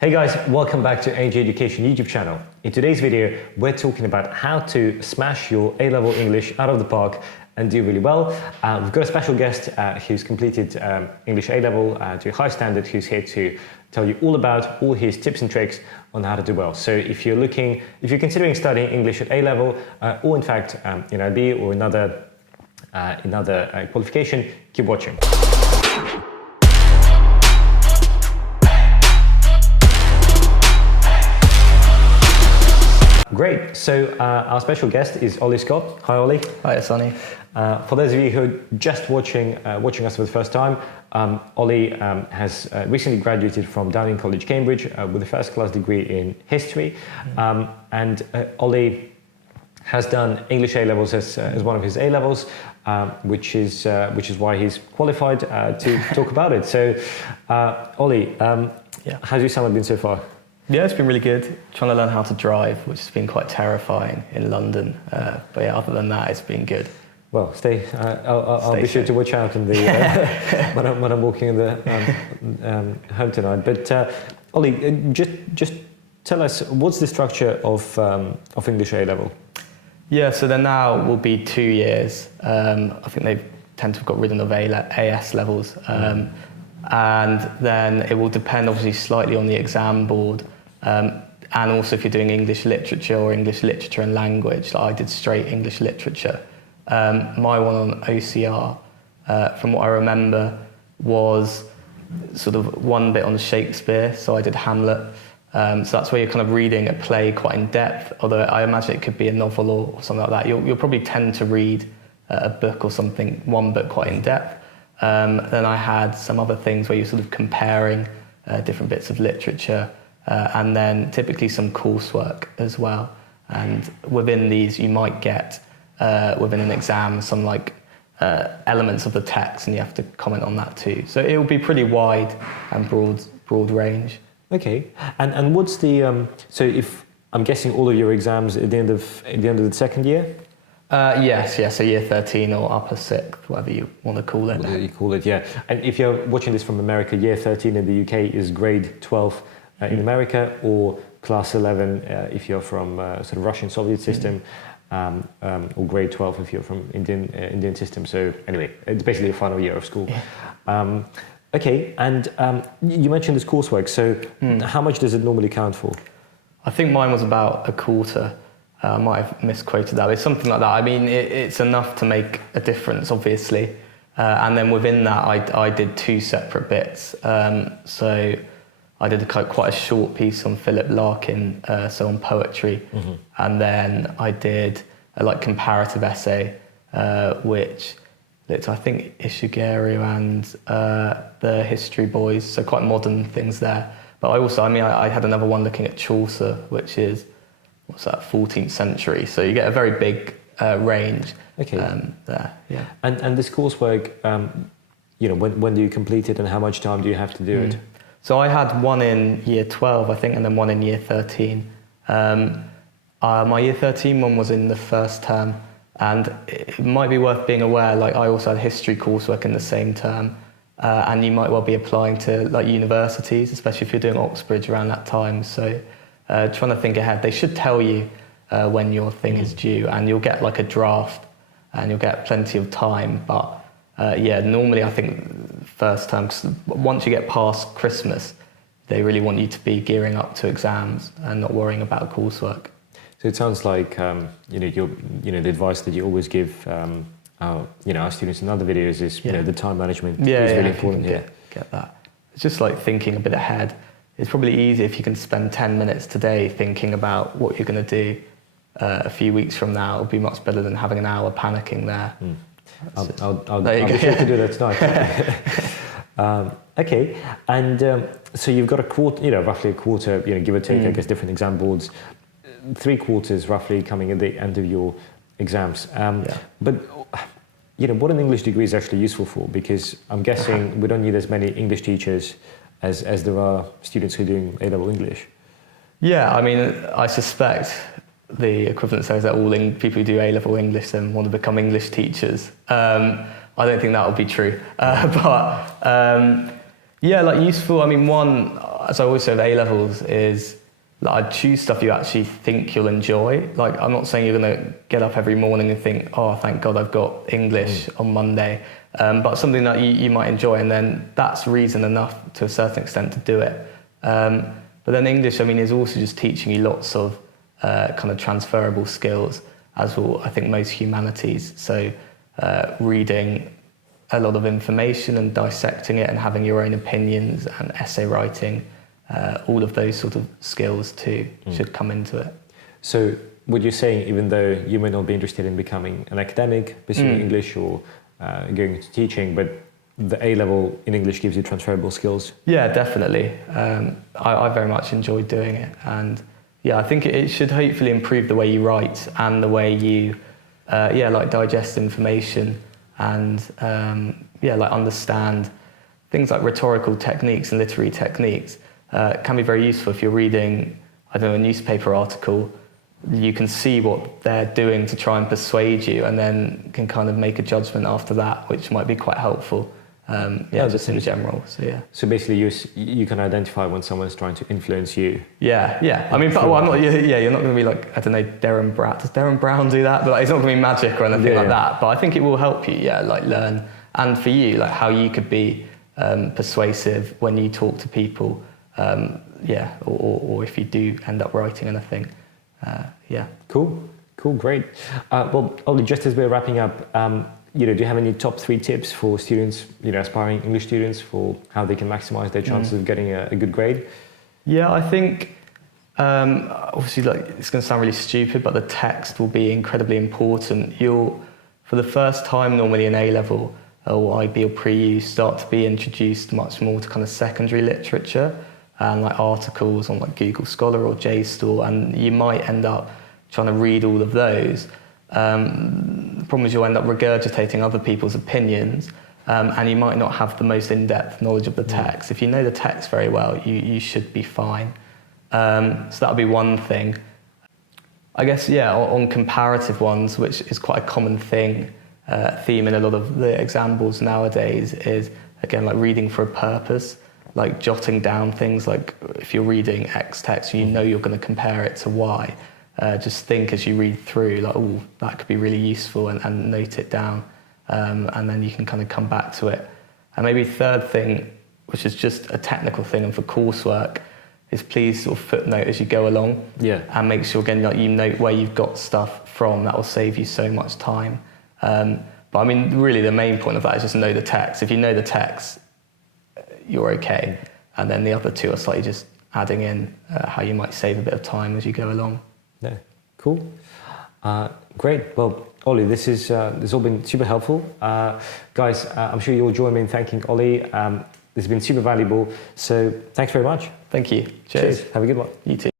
Hey guys, welcome back to A&J Education YouTube channel. In today's video, we're talking about how to smash your A-level English out of the park and do really well. We've got a special guest who's completed English A-level to a high standard, who's here to tell you all about all his tips and tricks on how to do well. So if you're considering studying English at A-level, or in fact in IB or another qualification, keep watching. Great. So our special guest is Ollie Scott. Hi, Ollie. Hi, Sonny. For those of you who are just watching us for the first time, Ollie has recently graduated from Downing College, Cambridge, with a first-class degree in history, and Ollie has done English A-levels as one of his A-levels, which is why he's qualified to talk about it. So, Ollie, how's your summer been so far? Yeah, it's been really good. Trying to learn how to drive, which has been quite terrifying in London. But yeah, other than that, it's been good. Well, I'll be sure to watch out in the when I'm walking in the home tonight. But Ollie, just tell us, what's the structure of English A-level? Yeah, so there now will be 2 years. I think they tend to have got rid of AS levels. And then it will depend obviously slightly on the exam board. And also if you're doing English literature or English literature and language, like I did straight English literature. My one on OCR, from what I remember, was sort of one bit on Shakespeare, so I did Hamlet. So that's where you're kind of reading a play quite in depth, although I imagine it could be a novel or something like that. You'll probably tend to read a book or something, one book quite in depth. Then I had some other things where you're sort of comparing different bits of literature, and then typically some coursework as well. And within these, you might get, within an exam, some like elements of the text, and you have to comment on that too. So it will be pretty wide and broad range. Okay. And what's the so if I'm guessing all of your exams at the end of the second year? Yes, so year 13 or upper sixth, whatever you want to call it. Whatever you call it, yeah. And if you're watching this from America, year 13 in the UK is grade 12 in America, or class 11 if you're from sort of Russian Soviet system, or grade 12 if you're from Indian system. So anyway, it's basically a final year of school. Yeah. Okay, and you mentioned this coursework. So how much does it normally count for? I think mine was about a quarter. I might have misquoted that. It's something like that. I mean, it's enough to make a difference, obviously. And then within that, I did 2 separate bits. So I did quite a short piece on Philip Larkin, so on poetry. And then I did a comparative essay, which looked, I think, Ishiguro and the history boys, so quite modern things there. But I had another one looking at Chaucer, which is, what's that, 14th century. So you get a very big range there. Yeah. And this coursework, when do you complete it and how much time do you have to do it? So I had one in year 12, I think, and then one in year 13. My year 13 one was in the first term, and it might be worth being aware, I also had history coursework in the same term, and you might well be applying to universities, especially if you're doing Oxbridge around that time. So trying to think ahead, they should tell you when your thing is due, and you'll get a draft and you'll get plenty of time. But normally I think first term, 'cause once you get past Christmas, they really want you to be gearing up to exams and not worrying about coursework. So it sounds like the advice that you always give our students in other videos is the time management is really important here. Get that. It's just thinking a bit ahead. It's probably easier if you can spend 10 minutes today thinking about what you're going to do a few weeks from now. It'll be much better than having an hour panicking there. I'll be sure to do that tonight. Okay, and so you've got a quarter, roughly a quarter, give or take, I guess, different exam boards, 3 quarters roughly coming at the end of your exams. But what an English degree is actually useful for, because I'm guessing we don't need as many English teachers as there are students who are doing A-level English. Yeah, I mean, I suspect the equivalent says that all people who do A-level English then want to become English teachers. I don't think that would be true. But yeah, useful. I mean, one, as I always say with A-levels is like, I'd choose stuff you actually think you'll enjoy. Like, I'm not saying you're going to get up every morning and think, oh, thank God I've got English on Monday, but something that you might enjoy, and then that's reason enough to a certain extent to do it. But then English, I mean, is also just teaching you lots of kind of transferable skills, as will, I think, most humanities. So reading a lot of information and dissecting it and having your own opinions and essay writing, all of those sort of skills too should come into it. So what you're saying, even though you may not be interested in becoming an academic, pursuing English or going into teaching, but the A-level in English gives you transferable skills? Yeah, definitely. I very much enjoyed doing it, and yeah, I think it should hopefully improve the way you write and the way you like digest information and like understand things like rhetorical techniques and literary techniques. Can be very useful if you're reading, I don't know, a newspaper article. You can see what they're doing to try and persuade you, and then can kind of make a judgment after that, which might be quite helpful. Just in general. So yeah. So basically, you can identify when someone's trying to influence you. Yeah. I mean, I'm not. Yeah, you're not going to be like, I don't know, Derren Brown. Does Derren Brown do that? But like, it's not going to be magic or anything like that. But I think it will help you. Yeah, like learn, and for you, like how you could be persuasive when you talk to people. Or if you do end up writing anything. Cool, great. Well, Ollie, just as we're wrapping up, do you have any top 3 tips for students, aspiring English students, for how they can maximize their chances of getting a good grade? Yeah, I think obviously, like, it's going to sound really stupid, but the text will be incredibly important. You'll, for the first time, normally in A-level or IB or pre-U, start to be introduced much more to kind of secondary literature and like articles on like Google Scholar or JSTOR, and you might end up trying to read all of those. The problem is you'll end up regurgitating other people's opinions, and you might not have the most in-depth knowledge of the text. If you know the text very well, you should be fine. So that would be one thing. I guess, on comparative ones, which is quite a common theme in a lot of the exam boards nowadays, is, again, like reading for a purpose, like jotting down things, like if you're reading X text, you're going to compare it to Y. Just think as you read through, like, oh, that could be really useful, and note it down, and then you can kind of come back to it. And maybe third thing, which is just a technical thing, and for coursework, is please sort of footnote as you go along, and make sure, again, like, you note where you've got stuff from. That will save you so much time. But I mean, really, the main point of that is just know the text. If you know the text, you're okay, and then the other two are slightly just adding in how you might save a bit of time as you go along. Yeah, cool. Great. Well, Ollie, this has all been super helpful. Guys, I'm sure you'll join me in thanking Ollie. This has been super valuable. So thanks very much. Thank you. Cheers. Have a good one. You too.